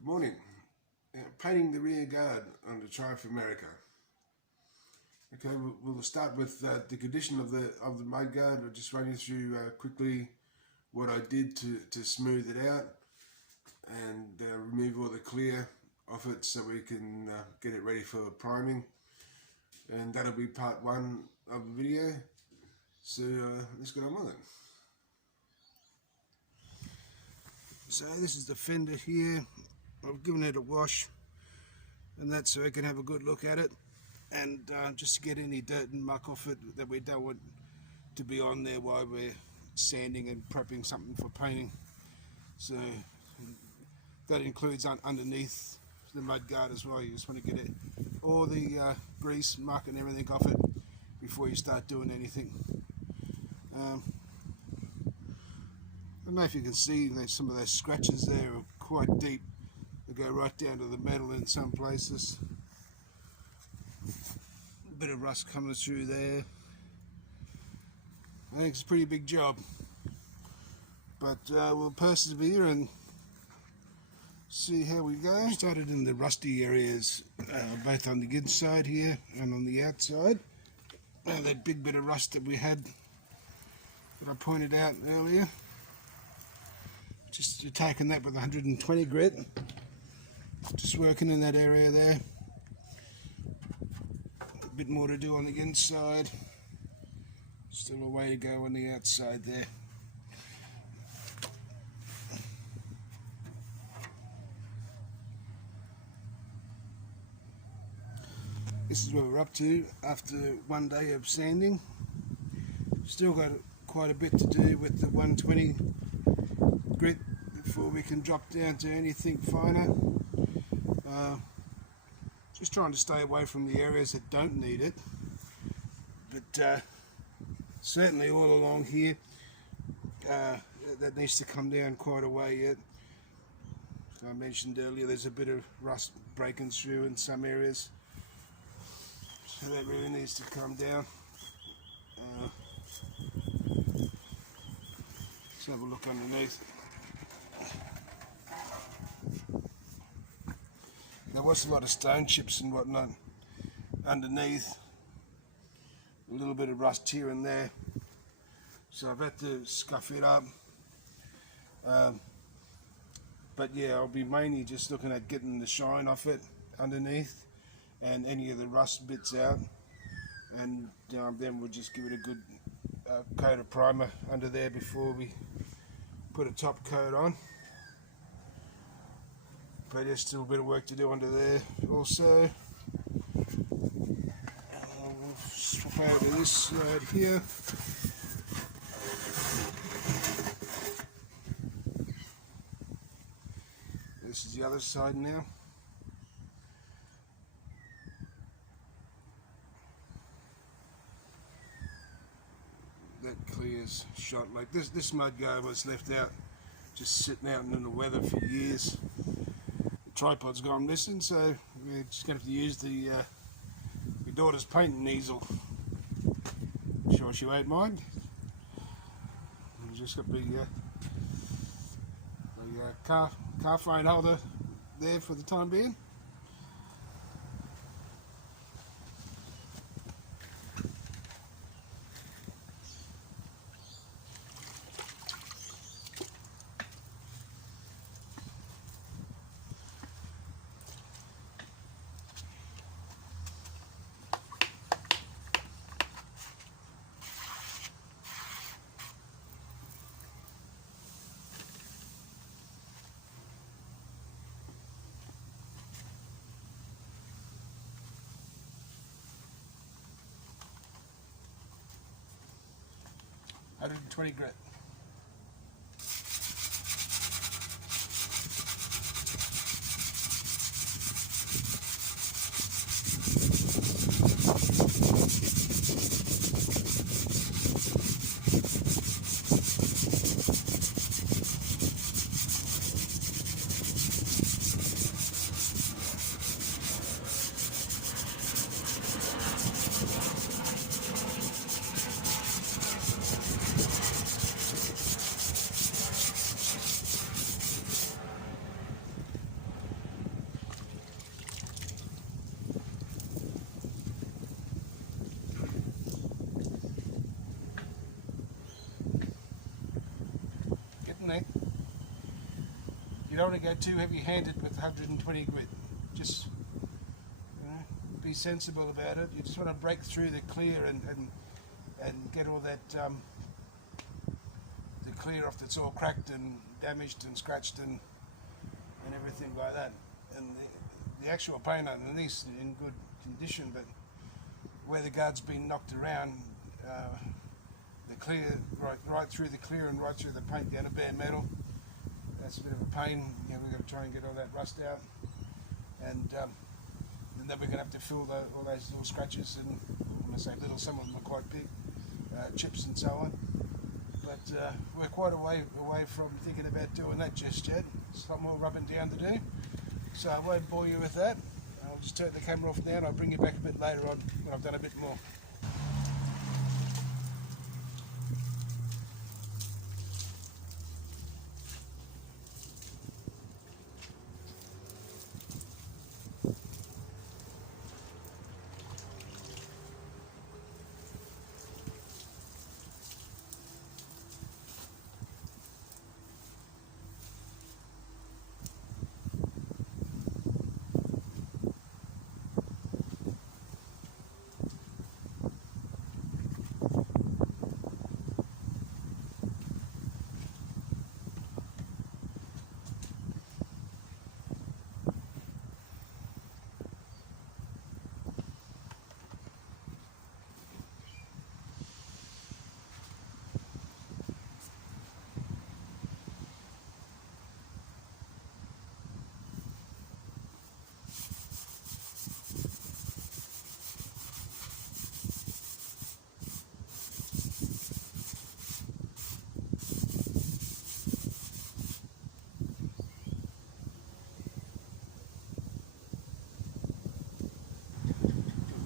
Good morning. Painting the rear guard on the Triumph America. Okay, we'll start with the condition of the mudguard. I'll just run you through quickly what I did to smooth it out and remove all the clear off it so we can get it ready for priming. And that'll be part one of the video. So let's get on with it. So this is the fender here. I've given it a wash, and that's so I can have a good look at it, and just to get any dirt and muck off it that we don't want to be on there while we're sanding and prepping something for painting. So that includes underneath the mud guard as well. You just want to get all the grease, muck and everything off it before you start doing anything. I don't know if you can see that some of those scratches there are quite deep. They go right down to the metal in some places. A bit of rust coming through there. I think it's a pretty big job, but we'll persevere and see how we go. Started in the rusty areas, both on the inside here and on the outside. That big bit of rust that we had that I pointed out earlier. Just taking that with 120 grit. Just working in that area there. A bit more to do on the inside. Still a way to go on the outside there. This is where we're up to after one day of sanding. Still got quite a bit to do with the 120 grit before we can drop down to anything finer. Just trying to stay away from the areas that don't need it, but certainly all along here that needs to come down quite a way yet. I mentioned earlier there's a bit of rust breaking through in some areas, so that really needs to come down. Let's have a look underneath. There was a lot of stone chips and whatnot underneath, a little bit of rust here and there, so I've had to scuff it up. But yeah, I'll be mainly just looking at getting the shine off it underneath and any of the rust bits out, and then we'll just give it a good coat of primer under there before we put a top coat on. But there's still a bit of work to do under there also. We'll swap over to this side here. This is the other side now. That clears shot like this. This mudguard was left out, just sitting out in the weather for years. Tripod's gone missing, so we're just going to have to use the my daughter's painting easel. I'm sure she won't mind. We've just got the car phone holder there for the time being. $120 grit. bottleneck, you don't want to go too heavy-handed with 120 grit. Just be sensible about it. You just want to break through the clear and get all that the clear off that's all cracked and damaged and scratched and everything like that. And the actual paint underneath in good condition, but where the guard's been knocked around, the clear right through the clear and right through the paint down to bare metal. That's a bit of a pain. We've got to try and get all that rust out, and then we're going to have to fill all those little scratches, and when I say little, some of them are quite big, chips and so on. But we're quite away from thinking about doing that just yet. There's a lot more rubbing down to do, so I won't bore you with that. I'll just turn the camera off now and I'll bring you back a bit later on when I've done a bit more.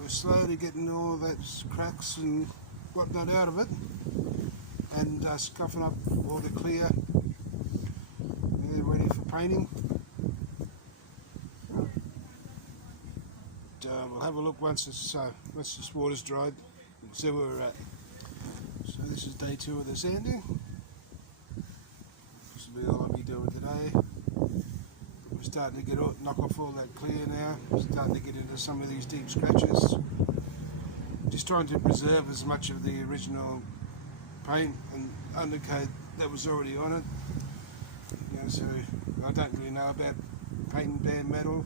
We're slowly getting all that cracks and whatnot out of it, and scuffing up all the clear, ready for painting. We'll have a look once this water's dried and see where we're at. So this is day 2 of the sanding. This will be all I'll be doing today. We're starting to knock off all that clear now. We're starting to get into some of these deep scratches. Just trying to preserve as much of the original paint and undercoat that was already on it. So I don't really know about painting bare metal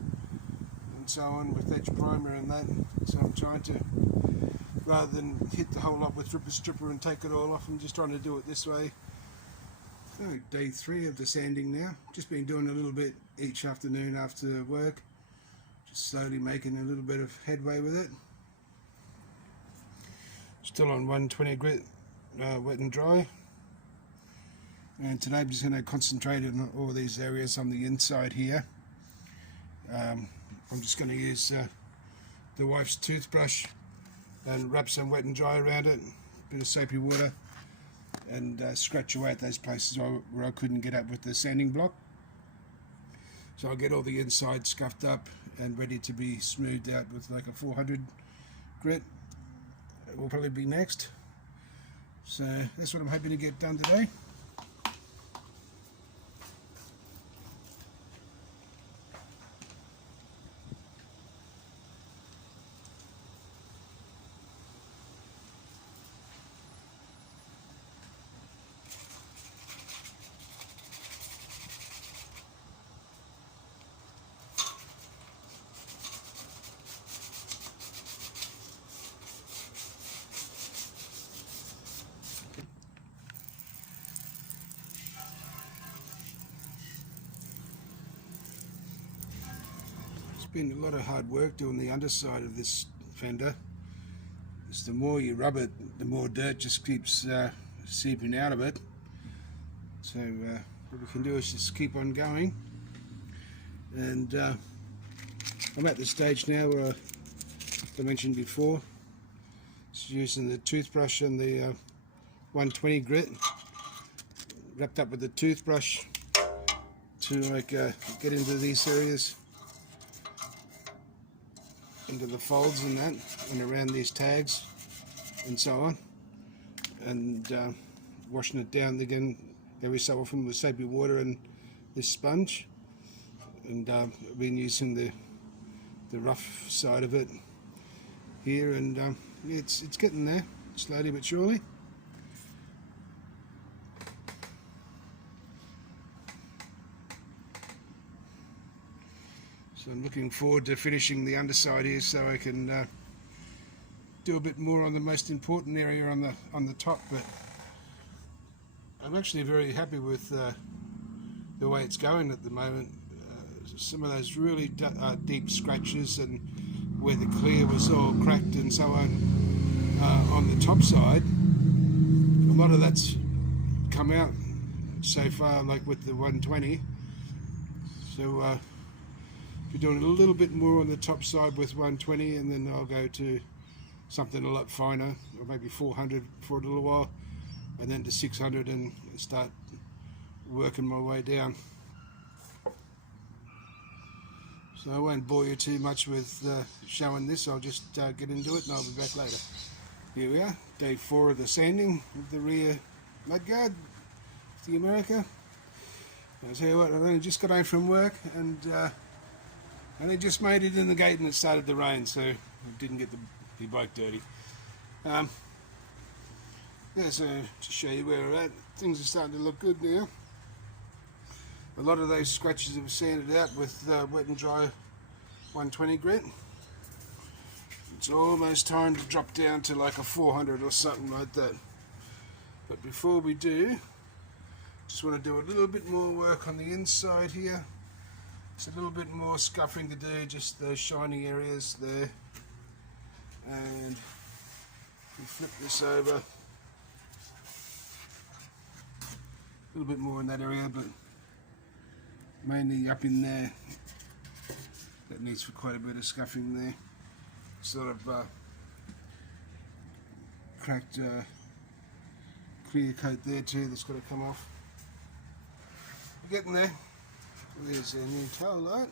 and so on with edge primer and that. So I'm trying to, rather than hit the whole lot with Ripper Stripper and take it all off, I'm just trying to do it this way. So day 3 of the sanding now. Just been doing a little bit each afternoon after work. Just slowly making a little bit of headway with it. Still on 120 grit, wet and dry. And today I'm just going to concentrate on all these areas on the inside here. I'm just going to use the wife's toothbrush and wrap some wet and dry around it, a bit of soapy water, and scratch away at those places where I couldn't get up with the sanding block. So I'll get all the inside scuffed up and ready to be smoothed out with like a 400 grit. It will probably be next. So that's what I'm hoping to get done today. Been a lot of hard work doing the underside of this fender. Just the more you rub it, the more dirt just keeps seeping out of it. So what we can do is just keep on going. And I'm at the stage now where I mentioned before, just using the toothbrush and the 120 grit, wrapped up with the toothbrush to get into these areas, into the folds and that, and around these tags and so on, and washing it down again every so often with soapy water and this sponge, and I've been using the rough side of it here, and it's getting there slowly but surely. So I'm looking forward to finishing the underside here, so I can do a bit more on the most important area on the top. But I'm actually very happy with the way it's going at the moment. Some of those really deep scratches and where the clear was all cracked and so on the top side, a lot of that's come out so far, like with the 120. So be doing a little bit more on the top side with 120, and then I'll go to something a lot finer, or maybe 400 for a little while, and then to 600 and start working my way down. So I won't bore you too much with showing this. I'll just get into it and I'll be back later. Here we are, day 4 of the sanding of the rear mudguard, the America. I'll tell you what, I've only just got home from work, and only just made it in the gate and it started to rain, so I didn't get the bike dirty. Yeah, so to show you where we're at, things are starting to look good now. A lot of those scratches have sanded out with wet and dry 120 grit. It's almost time to drop down to like a 400 or something like that. But before we do, just want to do a little bit more work on the inside here. It's a little bit more scuffing to do, just the shiny areas there. And we flip this over. A little bit more in that area, but mainly up in there. That needs for quite a bit of scuffing there. Sort of cracked clear coat there too that's got to come off. We're getting there. There's our new tail light,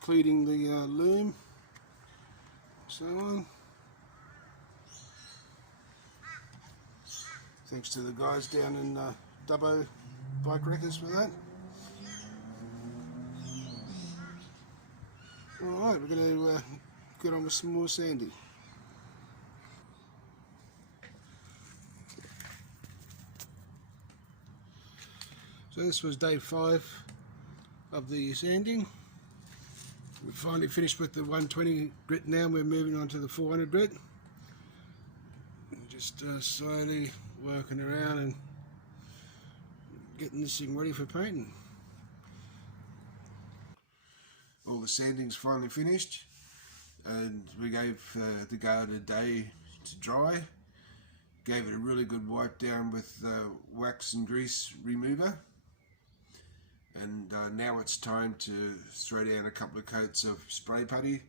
including the loom, so on. Thanks to the guys down in Dubbo Bike Wreckers for that. Alright, we're going to get on with some more sanding. So this was day 5 of the sanding. We finally finished with the 120 grit now, we're moving on to the 400 grit. And just slowly working around and getting this thing ready for painting. All the sanding's finally finished, and we gave the guard a day to dry. Gave it a really good wipe down with wax and grease remover. And now it's time to throw down a couple of coats of spray putty.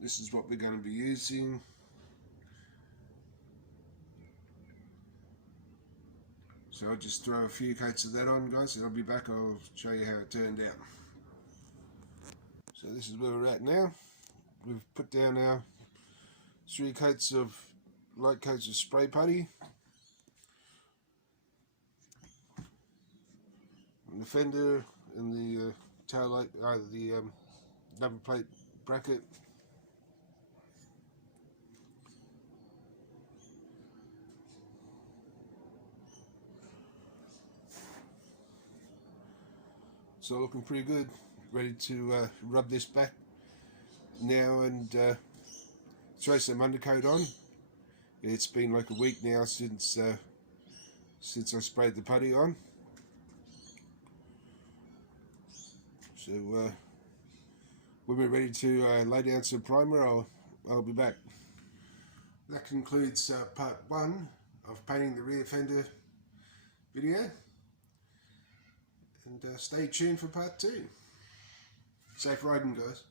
This is what we're going to be using. So I'll just throw a few coats of that on, guys, and I'll be back. I'll show you how it turned out. So this is where we're at now. We've put down our 3 coats of light coats of spray putty on the fender and the tail light, the number plate bracket. So looking pretty good. Ready to rub this back now and throw some undercoat on. It's been like a week now since I sprayed the putty on. So when we're ready to lay down some primer, I'll be back. That concludes part 1 of painting the rear fender video. And stay tuned for part 2. Safe riding, guys.